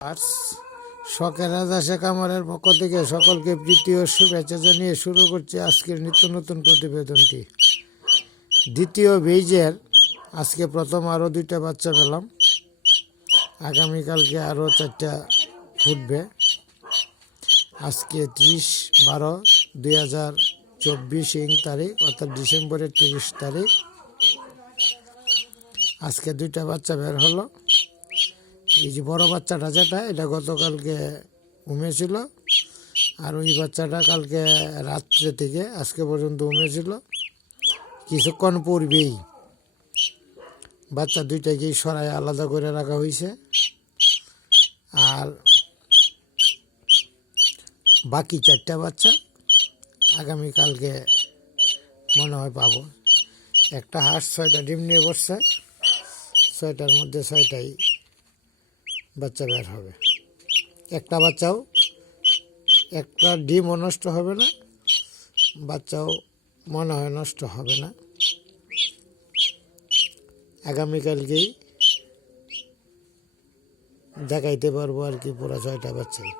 আর শখের রাজা শেখ আমারের পক্ষ থেকে সকলকে প্রীতি ও শুভেচ্ছা জানিয়ে শুরু করছি আজকের নিত্য নতুন প্রতিবেদনটি। দ্বিতীয় বেজের আজকে প্রথম আরও 2টা বাচ্চা পেলাম, আগামীকালকে আরও 4টা ফুটবে। আজকে 30/12/2024 তারিখ, অর্থাৎ ডিসেম্বরের 30 তারিখ। আজকে 2টা বাচ্চা বের হলো। এই যে বড় বাচ্চাটা যেটা, এটা গতকালকে উমেছিল, আর ওই বাচ্চাটা কালকে রাত্রে থেকে আজকে পর্যন্ত উমেছিল। কিছুক্ষণ পূর্বেই বাচ্চা 2টাকেই সরাই আলাদা করে রাখা হয়েছে, আর বাকি 4টা বাচ্চা আগামীকালকে মনে হয় পাবো। একটা হাঁস 6টা ডিম নিয়ে বসছে, 6টার মধ্যে 6টাই বাচ্চা বের হবে। একটা বাচ্চাও, একটা ডিমও নষ্ট হবে না, বাচ্চাও মনে হয় নষ্ট হবে না। আগামীকালকেই দেখাইতে পারবো আর কি পুরো 6টা বাচ্চাই।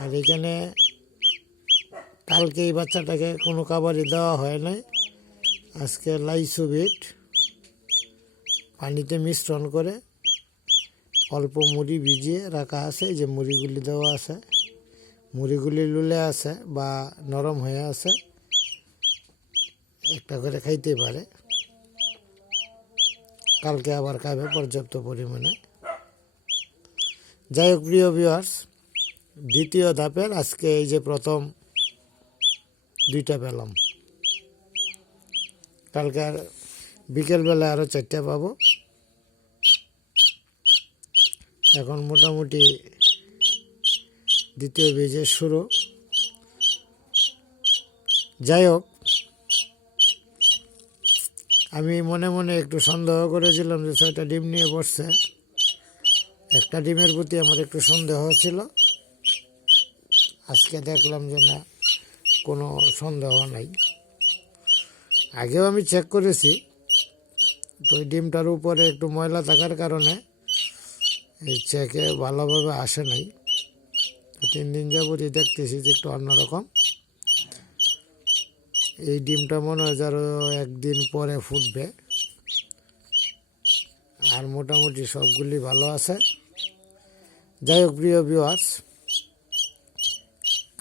আর এখানে কালকে এই বাচ্চাটাকে কোনো খাবারই দেওয়া হয় নাই। আজকে লাইসোবিট পানিতে মিশ্রণ করে অল্প মুড়ি ভিজিয়ে রাখা আছে, যে মুড়িগুলি দেওয়া আছে, মুড়িগুলি লুলে আছে বা নরম হয়ে আছে, একটা করে খাইতে পারে। কালকে আবার খাবে পর্যাপ্ত পরিমাণে। যাই হোক প্রিয় ভিউয়ার্স, দ্বিতীয় ধাপের আজকে এই যে প্রথম 2টা পেলাম, কালকে আর বিকেলবেলা আরও 4টা পাবো। এখন মোটামুটি দ্বিতীয় বেজের শুরু। যাই হোক, আমি মনে মনে একটু সন্দেহ করেছিলাম যে 6টা ডিম নিয়ে বসছে। একটা ডিমের প্রতি আমার একটু সন্দেহ ছিল, আজকে দেখলাম যে না, কোনো সন্দেহ নাই। আগেও আমি চেক করেছি, তো ওই ডিমটার উপরে একটু ময়লা থাকার কারণে এই চেকে ভালোভাবে আসে নাই। তো 3 দিন যাবতই দেখতেছি যে একটু অন্যরকম। এই ডিমটা মনে হয় আরও 1 দিন পরে ফুটবে। আর মোটামুটি সবগুলি ভালো আছে। যাই হোক প্রিয় ভিউয়ার্স,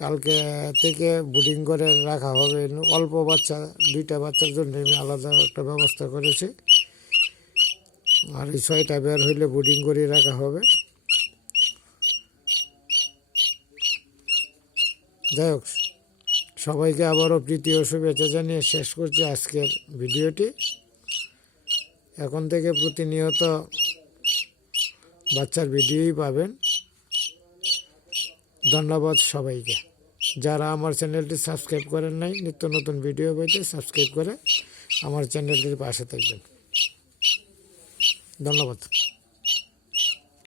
কালকে থেকে বুডিং করে রাখা হবে। অল্প বাচ্চা, 2টা বাচ্চার জন্য আমি আলাদা একটা ব্যবস্থা করেছি। আর এই 6টা বের হইলে বুডিং করে রাখা হবে। যাই হোক, সবাইকে আবারও প্রীতি ও শুভেচ্ছা জানিয়ে শেষ করছি আজকের ভিডিওটি। এখন থেকে প্রতিনিয়ত বাচ্চার ভিডিওই পাবেন। ধন্যবাদ সবাইকে। যারা আমার চ্যানেলটি সাবস্ক্রাইব করেন নাই, নিত্য নতুন ভিডিও পেতে সাবস্ক্রাইব করে আমার চ্যানেলটির পাশে থাকবেন। ধন্যবাদ।